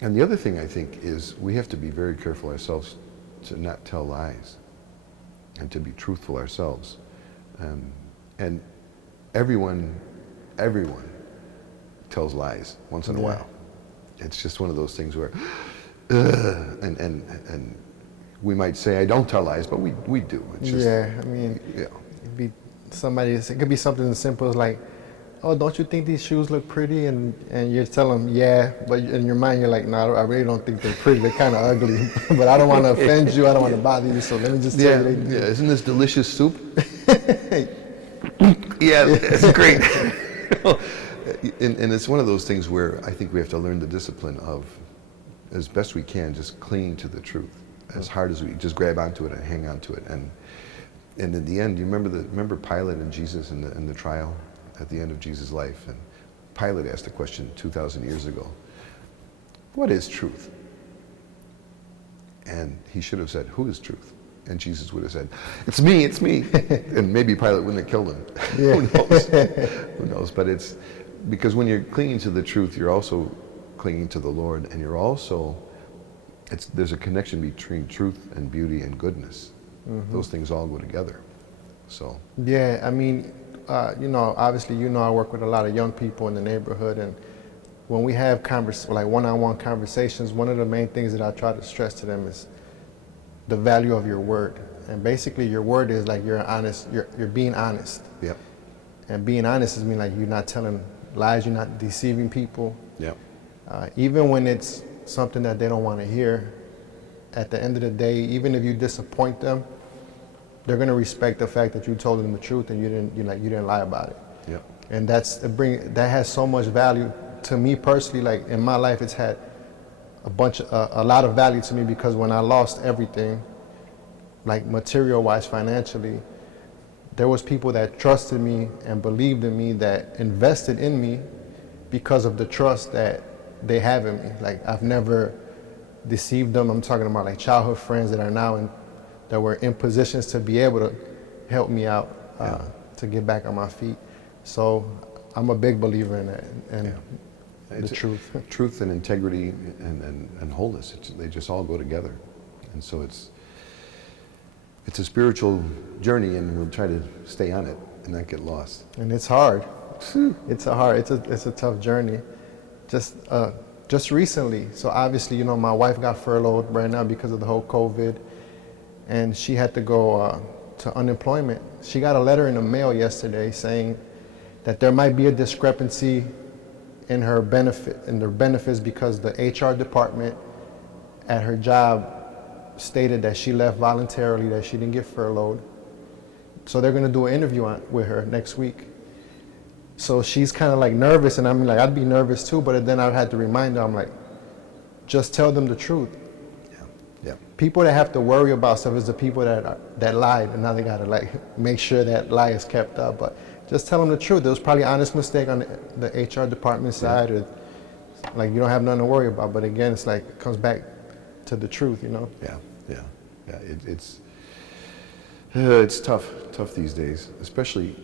And the other thing I think is we have to be very careful ourselves to not tell lies and to be truthful ourselves. And everyone tells lies once in a while. It's just one of those things where, and we might say I don't tell lies, but we do. It's just, I mean, it'd be it could be something as simple as like, oh, don't you think these shoes look pretty? And you tell them, yeah, but in your mind you're like, no, I really don't think they're pretty. They're kind of ugly, but I don't want to offend you. I don't want to bother you, so let me just tell you. Yeah, isn't this delicious soup? Yeah, it's great. And it's one of those things where I think we have to learn the discipline of, as best we can, just clinging to the truth as hard as we just grab onto it and hang on to it. And in the end, you remember Pilate and Jesus in the trial at the end of Jesus' life, and Pilate asked a question 2,000 years ago: what is truth? And he should have said, who is truth? And Jesus would have said, it's me, it's me. And maybe Pilate wouldn't have killed him. Yeah. Who knows? Who knows? But it's because when you're clinging to the truth, you're also clinging to the Lord, and you're also, there's a connection between truth and beauty and goodness. Mm-hmm. Those things all go together. So. Yeah, I mean, obviously, I work with a lot of young people in the neighborhood, and when we have like one-on-one conversations, one of the main things that I try to stress to them is the value of your word. And basically your word is like you're being honest. Yep. And being honest is mean like you're not telling lies, you're not deceiving people. Yep. Even when it's something that they don't want to hear, at the end of the day, even if you disappoint them, they're going to respect the fact that you told them the truth and you didn't lie about it. Yep. And that has so much value to me personally. Like in my life, it's had a lot of value to me, because when I lost everything, like material-wise, financially, there was people that trusted me and believed in me, that invested in me because of the trust that they have in me. Like I've never deceived them. I'm talking about like childhood friends that are now that were in positions to be able to help me out to get back on my feet. So I'm a big believer in that, and the truth. Truth and integrity and wholeness, they just all go together. And so it's a spiritual journey, and we'll try to stay on it and not get lost. And it's hard. It's a tough journey. Just recently, so obviously, my wife got furloughed right now because of the whole COVID, and she had to go to unemployment. She got a letter in the mail yesterday saying that there might be a discrepancy in their benefits because the HR department at her job stated that she left voluntarily, that she didn't get furloughed. So they're going to do an interview with her next week. So she's kind of like nervous, and I'm like, I'd be nervous too, but then I had to remind her, I'm like, just tell them the truth. Yeah. People that have to worry about stuff is the people that lied, and now they got to like make sure that lie is kept up. But just tell them the truth. There was probably an honest mistake on the HR department side, or like you don't have nothing to worry about. But again, it's like it comes back to the truth, Yeah. It's tough these days, especially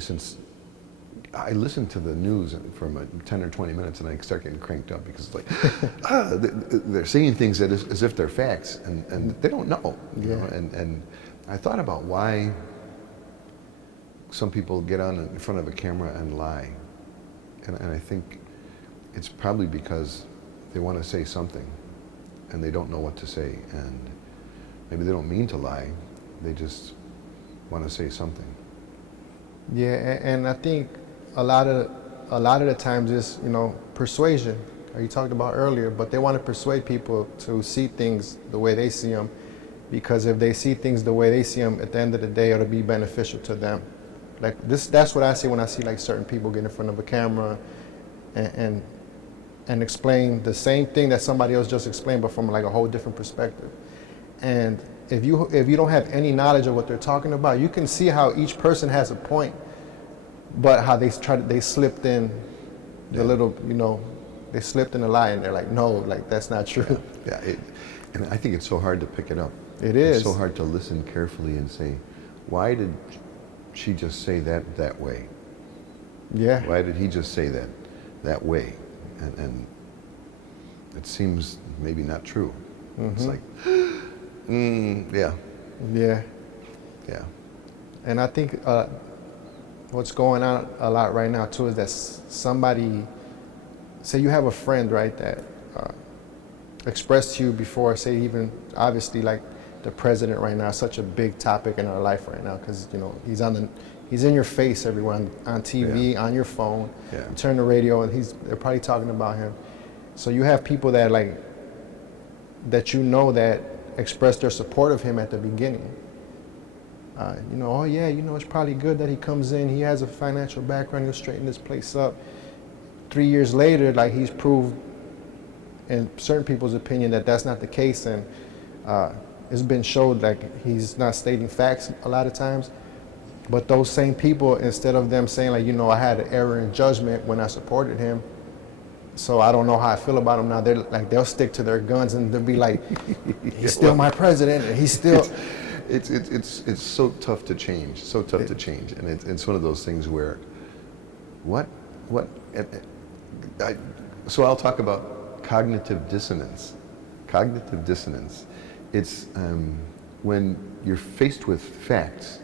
since I listen to the news for 10 or 20 minutes and I start getting cranked up, because it's like, they're saying things as if they're facts, and they don't know. You know? And I thought about why some people get on in front of a camera and lie. And I think it's probably because they want to say something and they don't know what to say. And maybe they don't mean to lie, they just want to say something. Yeah, and I think a lot of the times it's, persuasion, you talked about earlier, but they want to persuade people to see things the way they see them, because if they see things the way they see them, at the end of the day, it'll be beneficial to them. Like that's what I see when I see like certain people get in front of a camera and explain the same thing that somebody else just explained, but from like a whole different perspective. And if you don't have any knowledge of what they're talking about, you can see how each person has a point, but how they slipped in the little, they slipped in a lie, and they're like, no, like that's not true. Yeah. And I think it's so hard to pick it up. It is. It's so hard to listen carefully and say, why did she just say that way? Yeah. Why did he just say that way? And it seems maybe not true. Mm-hmm. It's like, yeah, Yeah. yeah, And I think what's going on a lot right now too is that somebody, say you have a friend, right, that expressed to you before, say even obviously like the president right now is such a big topic in our life right now because he's in your face everywhere on TV, on your phone. Yeah. You turn the radio and they're probably talking about him. So you have people that that express their support of him at the beginning. Oh yeah, it's probably good that he comes in. He has a financial background. He'll straighten this place up. 3 years later, like he's proved, in certain people's opinion, that that's not the case, and it's been showed like he's not stating facts a lot of times. But those same people, instead of them saying like, I had an error in judgment when I supported him, so I don't know how I feel about him now. They'll stick to their guns and they'll be like, he's still my president, and he's still. It's so tough to change, and it's one of those things where, what, so I'll talk about cognitive dissonance. Cognitive dissonance, it's when you're faced with facts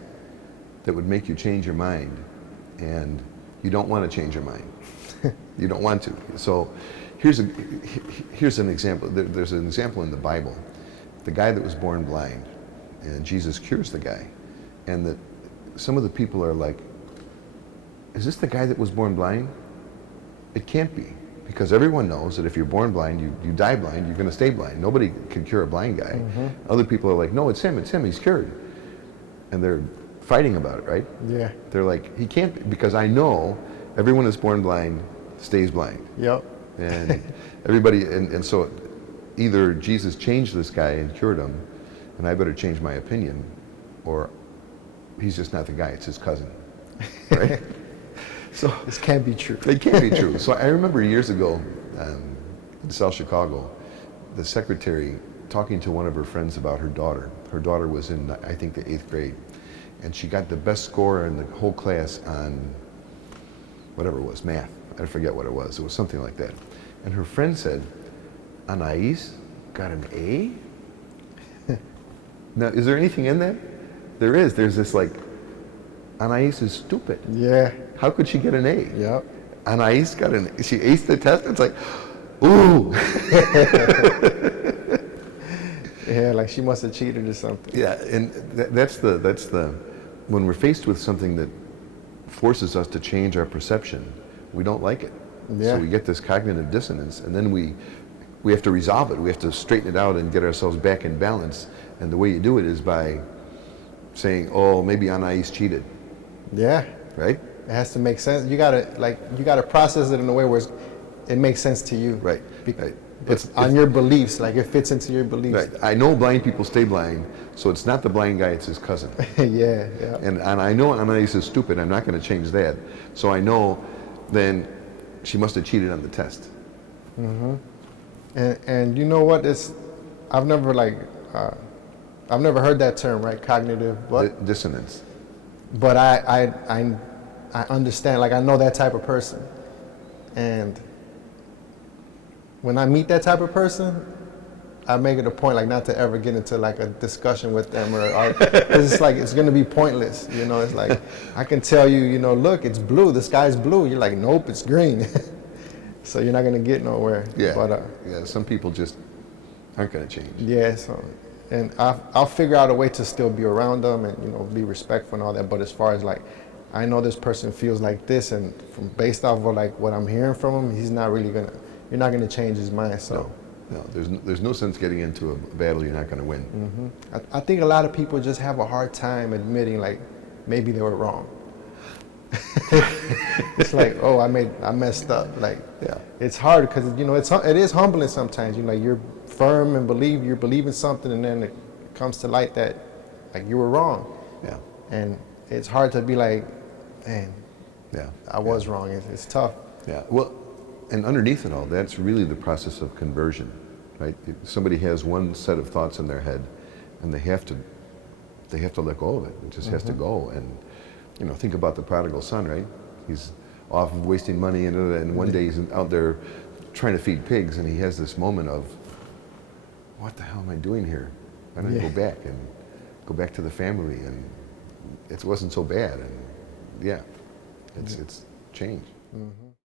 that would make you change your mind, and you don't want to change your mind. You don't want to. So here's an example. There's an example in the Bible. The guy that was born blind, and Jesus cures the guy. And some of the people are like, is this the guy that was born blind? It can't be. Because everyone knows that if you're born blind, you die blind, you're going to stay blind. Nobody can cure a blind guy. Mm-hmm. Other people are like, no, it's him, he's cured. And they're fighting about it, right? Yeah. They're like, he can't be, because I know everyone that's born blind stays blind. Yep. And everybody, and so either Jesus changed this guy and cured him, and I better change my opinion, or he's just not the guy, it's his cousin, right? So this can't be true. It can't be true. So I remember years ago in South Chicago, the secretary talking to one of her friends about her daughter. Her daughter was in, I think, the 8th grade, and she got the best score in the whole class on whatever it was, math. I forget what it was. It was something like that. And her friend said, Anais got an A? Now, is there anything in that? There is. There's this like, Anais is stupid. Yeah. How could she get an A? Yep. Anais she aced the test. It's like, ooh. Yeah, like she must have cheated or something. Yeah, and that's the, when we're faced with something that forces us to change our perception, we don't like it. Yeah. So we get this cognitive dissonance, and then we have to resolve it. We have to straighten it out and get ourselves back in balance. And the way you do it is by saying, oh, maybe Anais cheated. Yeah. Right? It has to make sense. You gotta process it in a way where it makes sense to you. Right. Right. It's on your beliefs, like it fits into your beliefs. Right. I know blind people stay blind, so it's not the blind guy, it's his cousin. Yeah. And I know Anais is stupid. I'm not going to change that. So I know then she must have cheated on the test. Mm-hmm. And you know what? I've never heard that term, right? Cognitive what? Dissonance. But I understand. Like I know that type of person, and when I meet that type of person, I make it a point like not to ever get into like a discussion with them because it's like it's gonna be pointless. It's like I can tell you, look, it's blue. The sky's blue. You're like, nope, it's green. So you're not gonna get nowhere. Yeah. But yeah. Some people just aren't gonna change. Yeah. So, and I'll figure out a way to still be around them and be respectful and all that. But as far as like, I know this person feels like this, and based off of like what I'm hearing from him, he's not really gonna. You're not going to change his mind. So no, there's no sense getting into a battle you're not going to win. Mm-hmm. I think a lot of people just have a hard time admitting like maybe they were wrong. It's like, oh, I messed up. Like, yeah, it's hard because it is humbling sometimes. You're firm and you're believing something, and then it comes to light that like you were wrong. Yeah, and it's hard to be like, man, yeah, I was wrong. It's tough. Yeah, well. And underneath it all, that's really the process of conversion, right? Somebody has one set of thoughts in their head, and they have to let go of it. It just has to go. And think about the prodigal son, right? He's off wasting money, and one day he's out there trying to feed pigs, and he has this moment of, what the hell am I doing here? Why don't I go back to the family? And it wasn't so bad, and it's changed. Mm-hmm.